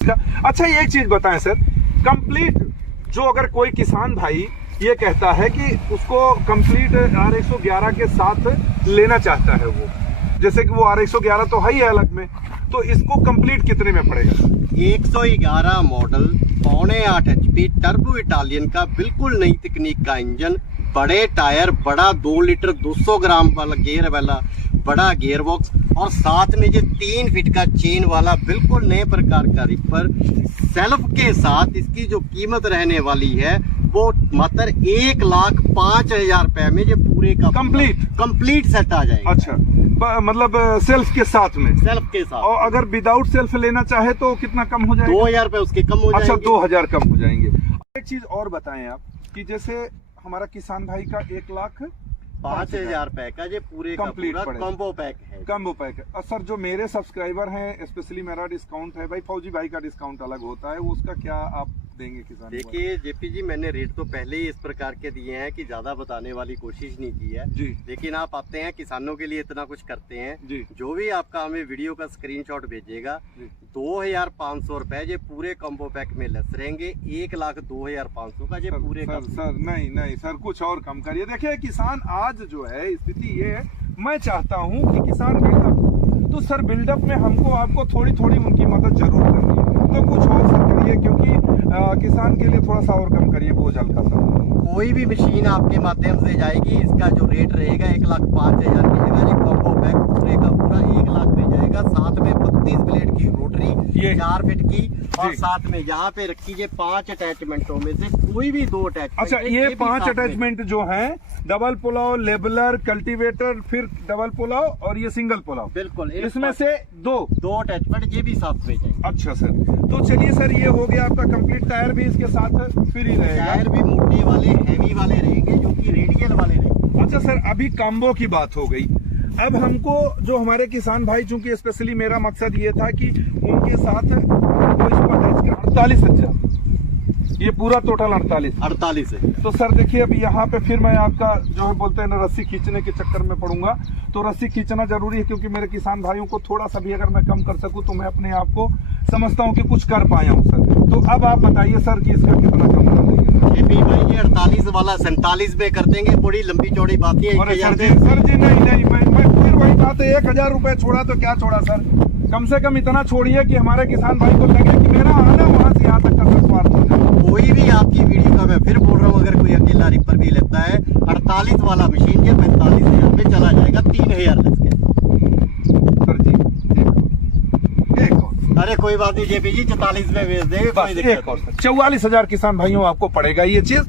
अच्छा एक चीज बताएं सर, कंप्लीट जो अगर कोई किसान भाई ये कहता है कि उसको कंप्लीट R111 के साथ लेना चाहता है, वो जैसे कि वो R111 तो है ही अलग में, तो इसको कंप्लीट कितने में पड़ेगा? 111 मॉडल 6.8 HP टर्बो इटालियन का बिल्कुल नई तकनीक का इंजन, बड़े टायर, बड़ा 2 लीटर 200 ग्राम वाला गेयर वाला बड़ा गियर बॉक्स और साथ में जो 3 फीट का चेन वाला बिल्कुल नए प्रकार का रिपर सेल्फ के साथ इसकी जो कीमत रहने वाली है वो मात्र 1,05,000 रुपए में ये पूरे का कंप्लीट सेट आ जाएगा। अच्छा, मतलब सेल्फ के साथ में? सेल्फ के साथ। और अगर विदाउट सेल्फ लेना चाहे तो कितना कम हो जाएगा? 2,000 रुपए उसके कम हो जाएंगे। अच्छा, 2,000 कम हो जाएंगे। एक चीज और बताएं आप कि जैसे हमारा किसान भाई का 1,05,000 रुपए का ये पूरे कंप्लीट कॉम्बो पैक है। कॉम्बो पैक है। और सर जो मेरे सब्सक्राइबर हैं, स्पेशली मेरा डिस्काउंट है भाई, फौजी भाई का डिस्काउंट अलग होता है, वो उसका क्या आप देंगे किसान? देखिए जेपी जी, मैंने रेट तो पहले ही इस प्रकार के दिए हैं कि ज्यादा बताने वाली कोशिश नहीं की है जी। लेकिन आप आते हैं किसानों के लिए इतना कुछ करते हैं जी। जो भी आपका हमें वीडियो का स्क्रीनशॉट भेजेगा 2,500 रुपए ये पूरे कॉम्बो पैक में लेस रहेंगे। 1,02,500 का ये पूरे का। सर नहीं सर, कुछ और कम करिए। देखिए किसान आज जो है स्थिति ये है, मैं चाहता हूँ कि किसान बिल्डअप, तो सर बिल्डअप में हमको आपको थोड़ी उनकी मदद जरूर करनी है, तो कुछ और सर करिए, क्योंकि किसान के लिए थोड़ा सा और कम करिए बोझ हल्का सा। कोई भी मशीन आपके माध्यम से जाएगी, इसका जो रेट रहेगा 1,05,000 की जगह ये कॉम्बो पैक पूरे का पूरा 1 लाख में जाएगा। साथ में 32 ब्लेड की रोटरी 4 फीट की और साथ में यहाँ पे रखिए 5 अटैचमेंटों में से कोई भी 2 अटैचमेंट। अच्छा, ये 5 अटैचमेंट जो है, डबल पुलाव, लेबलर, कल्टीवेटर, फिर डबल पुलाव और ये सिंगल पुलाव, बिल्कुल इसमें से दो अटैचमेंट ये भी साथ में जाएंगे। अच्छा सर, तो चलिए सर ये हो गया आपका कंप्लीट। टायर भी इसके साथ फ्री रहेगा? टायर भी मोटे वाले हैवी वाले रहेंगे जो कि रेडियल वाले रहेंगे। अच्छा सर, अभी कॉम्बो की बात हो गई, अब हमको जो हमारे किसान भाई, चूंकि स्पेशली मेरा मकसद ये था कि उनके साथ 48,000, ये पूरा टोटल 48 है। तो सर देखिए अभी यहाँ पे फिर मैं आपका जो है बोलते हैं ना, रस्सी खींचने के चक्कर में पड़ूंगा, तो रस्सी खींचना जरूरी है क्योंकि मेरे किसान भाइयों को थोड़ा सा भी अगर मैं कम कर सकूं तो मैं अपने आप को समझता हूँ कि कुछ कर पाया हूँ सर। तो अब आप बताइए सर कि इसका कितना कम कर देंगे? ये भी भाई 48 वाला 47 में कर देंगे, बड़ी लंबी चौड़ी बात है। सर जी नहीं, मैं फिर वही बात है, 1,000 रुपए छोड़ा तो क्या छोड़ा सर, कम से कम इतना छोड़िए कि हमारे किसान भाई को लगे कि मेरा आना वहां से यहाँ तक का स्वार्थ हो जाए। कोई भी आपकी वीडियो का मैं फिर बोल रहा हूँ, अगर कोई अकेला रिपर भी लेता है 48 वाला मशीन के 45,000 में चला जाएगा, 3,000 लग के। सर जी अरे कोई बात नहीं जेपी जी, 44 में भेज देंगे, कोई दिक्कत नहीं। 44,000 किसान भाइयों आपको पड़ेगा ये चीज।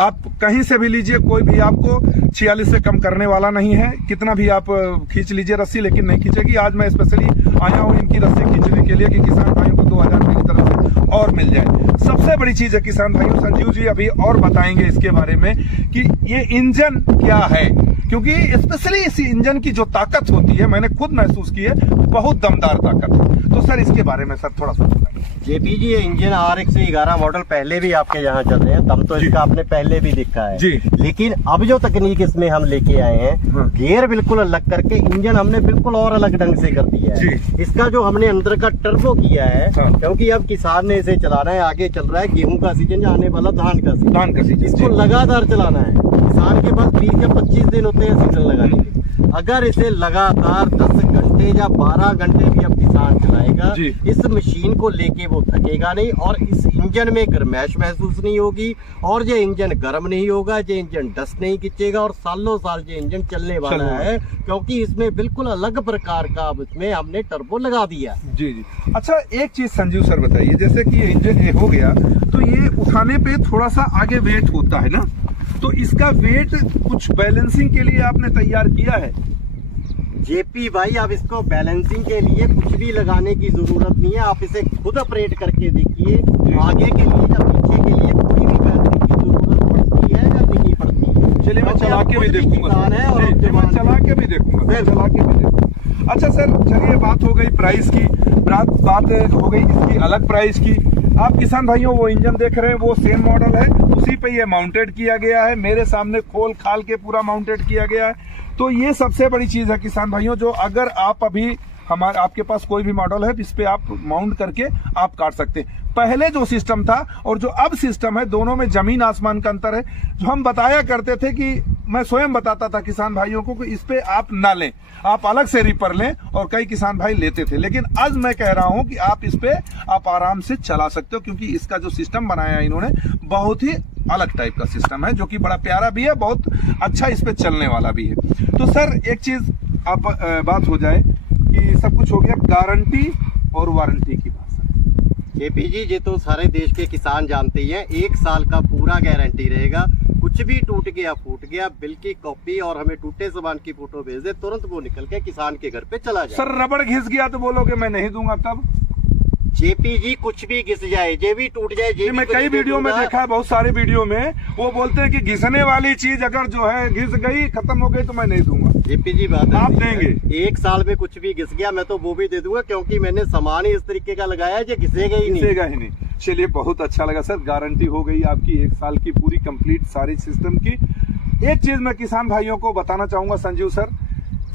आप कहीं से भी लीजिए, कोई भी आपको 46 से कम करने वाला नहीं है। कितना भी आप खींच लीजिए रस्सी, लेकिन नहीं खींचेगी। आज मैं स्पेशली आया हूँ इनकी रस्सी खींचने के लिए कि किसान भाइयों को 2,000 रुपए की तरफ से और मिल जाए। सबसे बड़ी चीज है किसान भाइयों, संजीव जी अभी और बताएंगे इसके बारे में कि ये इंजन क्या है, क्योंकि स्पेशली इस इंजन की जो ताकत होती है, मैंने खुद महसूस की है, बहुत दमदार ताकत है। तो सर इसके बारे में सर थोड़ा सा बताइए। जेपी जी, ये इंजन R111 मॉडल पहले भी आपके यहाँ चल रहे हैं, तब तो इसका आपने पहले भी देखा है जी। लेकिन अब जो तकनीक इसमें हम लेके आए हैं, गियर बिल्कुल अलग करके इंजन हमने बिल्कुल और अलग ढंग से कर दिया है जी। इसका जो हमने अंदर का टर्बो किया है, क्योंकि अब किसान ने इसे चलाना है, आगे चल रहा है गेहूं का सीजन, आने वाला धान का सीजन, इसको लगातार चलाना है। किसान के पास 20 या 25 दिन होते हैं सीजन लगाने के। अगर इसे लगातार 10 घंटे या 12 घंटे भी अब किसान चलाएगा, इस मशीन को लेके वो थकेगा नहीं और इस इंजन में गर्माइश महसूस नहीं होगी और ये इंजन गर्म नहीं होगा, ये इंजन डस्ट नहीं खींचेगा और सालों साल ये इंजन चलने वाला है, क्योंकि इसमें बिल्कुल अलग प्रकार का अब इसमें हमने टर्बो लगा दिया। जी। अच्छा एक चीज संजीव सर बताइए, जैसे कि ये इंजन ये हो गया तो ये उठाने पे थोड़ा सा आगे वेट होता है ना, तो इसका वेट कुछ बैलेंसिंग के लिए आपने तैयार किया है? जेपी भाई, आप इसको बैलेंसिंग के लिए कुछ भी लगाने की जरूरत नहीं है, आप इसे खुद ऑपरेट करके देखिए, आगे के लिए या पीछे के लिए कोई भी बैलेंसिंग की जरूरत पड़ती है या नहीं पड़ती है। चलिए मैं चला के भी देखूंगा। अच्छा सर, चलिए बात हो गई प्राइस की, बात हो गई इसकी अलग प्राइस की। आप किसान भाइयों वो इंजन देख रहे हैं, वो सेम मॉडल है, उसी पे ये माउंटेड किया गया है, मेरे सामने खोल खाल के पूरा माउंटेड किया गया है। तो ये सबसे बड़ी चीज है किसान भाइयों, जो अगर आप अभी हमारे आपके पास कोई भी मॉडल है, इस पे आप माउंट करके आप काट सकते हैं। पहले जो सिस्टम था और जो अब सिस्टम है, दोनों में जमीन आसमान का अंतर है। जो हम बताया करते थे कि मैं स्वयं बताता था किसान भाइयों को कि इस पे आप ना लें, आप अलग से रीपर लें, और कई किसान भाई लेते थे। लेकिन आज मैं कह रहा हूं कि आप इस पे आप आराम से चला सकते हो, क्योंकि इसका जो सिस्टम बनाया है इन्होंने बहुत ही अलग टाइप का सिस्टम है, जो कि बड़ा प्यारा भी है, बहुत अच्छा इस पे चलने वाला भी है। तो सर एक चीज आप बात हो जाए कि सब कुछ हो गया, गारंटी और वारंटी की बात। जेपी जी, ये तो सारे देश के किसान जानते ही हैं, 1 साल का पूरा गारंटी रहेगा। कुछ भी टूट गया फूट गया, बिल की कॉपी और हमें टूटे सामान की फोटो भेज दे, तुरंत वो निकल के किसान के घर पे चला जाए। सर रबड़ घिस गया तो बोलोगे मैं नहीं दूंगा तब? जेपी जी, कुछ भी घिस जाए, जे भी टूट जाए, मैं कई वीडियो में देखा है, बहुत सारे वीडियो में वो बोलते हैं कि घिसने वाली चीज अगर जो है घिस गई, खत्म हो गई, तो मैं नहीं दूंगा। जेपी जी बात आप देंगे? 1 साल में कुछ भी घिस गया मैं तो वो भी दे दूंगा, क्योंकि मैंने सामान ही इस तरीके का लगाया है जो घिसेगा ही नहीं। चलिए बहुत अच्छा लगा सर, गारंटी हो गई आपकी 1 साल की पूरी कंप्लीट सारी सिस्टम की। एक चीज मैं किसान भाइयों को बताना चाहूंगा संजीव सर,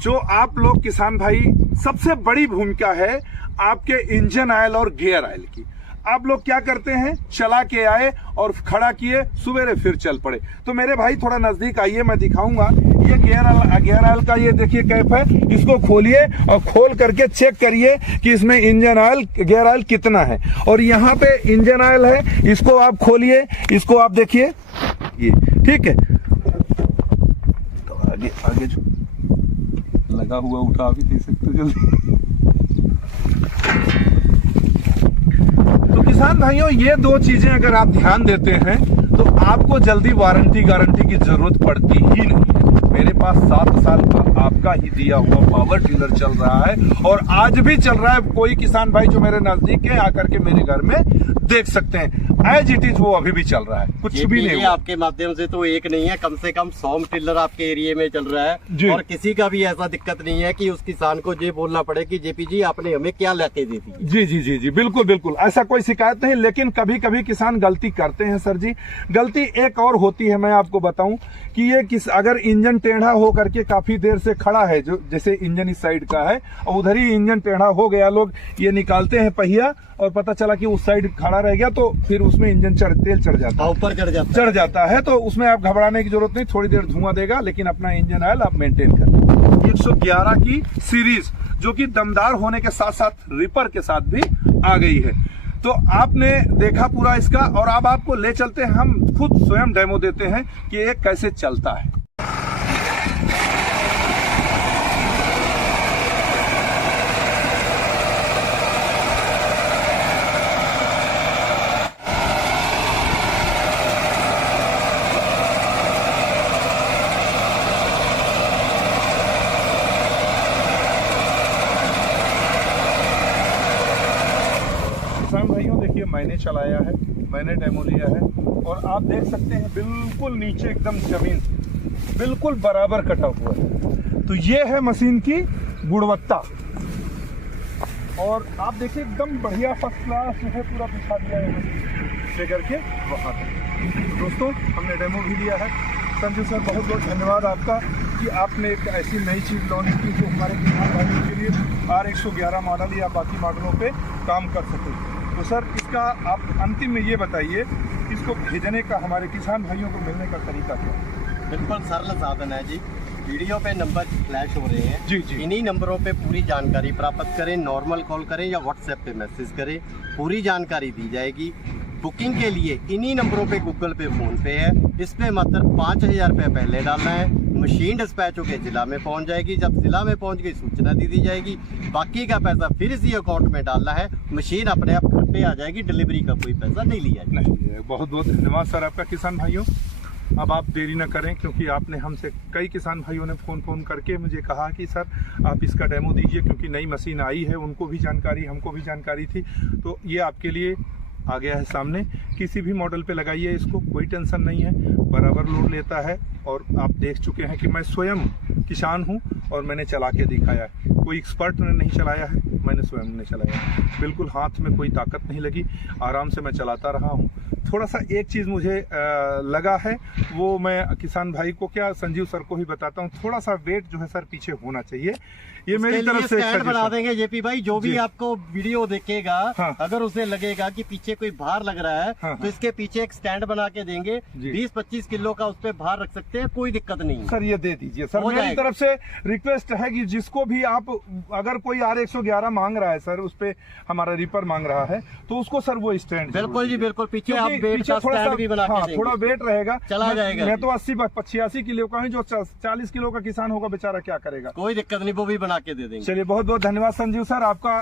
जो आप लोग किसान भाई, सबसे बड़ी भूमिका है आपके इंजन ऑयल और गियर ऑयल की। आप लोग क्या करते हैं, चला के आए और खड़ा किए, सवेरे फिर चल पड़े। तो मेरे भाई थोड़ा नजदीक आइए, मैं दिखाऊंगा। ये गियर ऑयल का ये देखिए कैप है, इसको खोलिए और खोल करके चेक करिए कि इसमें इंजन ऑयल गियर ऑयल कितना है। और यहाँ पे इंजन ऑयल है, इसको आप खोलिए, इसको आप देखिए, ये ठीक है। तो आगे जो लगा हुआ उठा भी दे सकते जल्दी। तो किसान भाइयों, ये 2 चीजें अगर आप ध्यान देते हैं तो आपको जल्दी वारंटी गारंटी की जरूरत पड़ती ही नहीं है। मेरे पास 7 साल का आपका ही दिया हुआ पावर टिलर चल रहा है और आज भी चल रहा है। कोई किसान भाई जो मेरे नजदीक है आकर के मेरे घर में देख सकते हैं, एज इट इज वो अभी भी चल रहा है, कुछ भी नहीं हुआ। आपके माध्यम से तो एक नहीं है, कम से कम 100 टिलर आपके एरिया में चल रहा है, और किसी का भी ऐसा दिक्कत नहीं है कि उस किसान को ये बोलना पड़े कि जेपी जी आपने हमें क्या लाके दी थी। जी जी जी जी, बिल्कुल बिल्कुल, ऐसा कोई शिकायत नहीं। लेकिन कभी कभी किसान गलती करते हैं सर जी। गलती एक और होती है, मैं आपको बताऊं कि ये अगर इंजन टेढ़ा हो करके काफी देर से खड़ा है, जो जैसे इंजन इस साइड का है और उधर ही इंजन टेढ़ा हो गया, लोग ये निकालते हैं पहिया और पता चला कि उस साइड खड़ा रह गया, तो फिर उसमें इंजन तेल चढ़ जाता है, ऊपर चढ़ जाता है। तो उसमें आप घबराने की जरूरत नहीं, थोड़ी देर धुआं देगा, लेकिन अपना इंजन ऑयल आप मेंटेन कर। 111 की सीरीज जो कि दमदार होने के साथ साथ रिपर के साथ भी आ गई है। तो आपने देखा पूरा इसका, और अब आपको ले चलते हैं, हम खुद स्वयं डेमो देते हैं कि ये कैसे चलता है। भाइयों देखिए, मैंने चलाया है, मैंने डेमो लिया है, और आप देख सकते हैं बिल्कुल नीचे एकदम जमीन बिल्कुल बराबर कटा हुआ है। तो ये है मशीन की गुणवत्ता, और आप देखिए एकदम बढ़िया फर्स्ट क्लास जो है पूरा दिखा दिया है मशीन लेकर के वहाँ तक। तो दोस्तों, हमने डेमो भी लिया है। संजय सर बहुत बहुत धन्यवाद आपका कि आपने एक ऐसी नई चीज़ लॉन्च की जो हमारे किसान भाइयों के लिए R111 मॉडल या बाकी मॉडलों पे काम कर सके। तो सर इसका आप अंतिम में ये बताइए, इसको भेजने का हमारे किसान भाइयों को मिलने का तरीका क्या है? बिल्कुल सरल साधन है जी। वीडियो पे नंबर फ्लैश हो रहे हैं जी जी, इन्हीं नंबरों पे पूरी जानकारी प्राप्त करें, नॉर्मल कॉल करें या व्हाट्सएप पे मैसेज करें, पूरी जानकारी दी जाएगी। बुकिंग के लिए इन्हीं नंबरों पे गूगल पे फोन पे है, इस पे मात्र 5000 रुपये पहले डालना है। मशीन डिस्पैच होकर जिला में पहुंच जाएगी, जब जिला में पहुंच गई सूचना दी जाएगी, बाकी का पैसा फिर इसी अकाउंट में डालना है, मशीन अपने आप घर पे आ जाएगी, डिलीवरी का कोई पैसा नहीं लिया नहीं। बहुत बहुत धन्यवाद सर आपका। किसान भाइयों, अब आप देरी न करें, क्योंकि आपने हमसे कई किसान भाइयों ने फ़ोन करके मुझे कहा कि सर आप इसका डेमो दीजिए, क्योंकि नई मशीन आई है, उनको भी जानकारी, हमको भी जानकारी थी। तो ये आपके लिए आ गया है सामने। किसी भी मॉडल पे लगाइए इसको, कोई टेंशन नहीं है, बराबर लोड लेता है। और आप देख चुके हैं कि मैं स्वयं किसान हूं और मैंने चला के दिखाया है, कोई एक्सपर्ट ने नहीं चलाया है, मैंने स्वयं ने चलाया है। बिल्कुल हाथ में कोई ताकत नहीं लगी, आराम से मैं चलाता रहा हूं। थोड़ा सा एक चीज मुझे लगा है, वो मैं किसान भाई को क्या संजीव सर को ही बताता हूँ, थोड़ा सा वेट जो है सर पीछे होना चाहिए। ये मेरी तरफ से स्टैंड बना देंगे जेपी भाई, जो भी आपको वीडियो देखेगा, हाँ। अगर उसे लगेगा कि पीछे कोई भार लग रहा है, हाँ। तो इसके पीछे एक स्टैंड बना के देंगे, 20-25 किलो का उस पे भार रख सकते हैं, कोई दिक्कत नहीं। सर ये दे दीजिए सर, मेरी तरफ से रिक्वेस्ट है कि जिसको भी आप, अगर कोई R111 मांग रहा है सर, उस पे हमारा रिपर मांग रहा है, तो उसको सर वो स्टैंड बिल्कुल जी बिल्कुल, पीछे आप वेट का थोड़ा स्टैंड भी बना के देंगे, थोड़ा वेट रहेगा, चला जाएगा। मैं तो 80-85 किलो का हूँ, जो 40 किलो का किसान होगा बेचारा क्या करेगा। कोई दिक्कत नहीं, वो भी बना के दे देंगे। चलिए बहुत बहुत धन्यवाद संजीव सर आपका।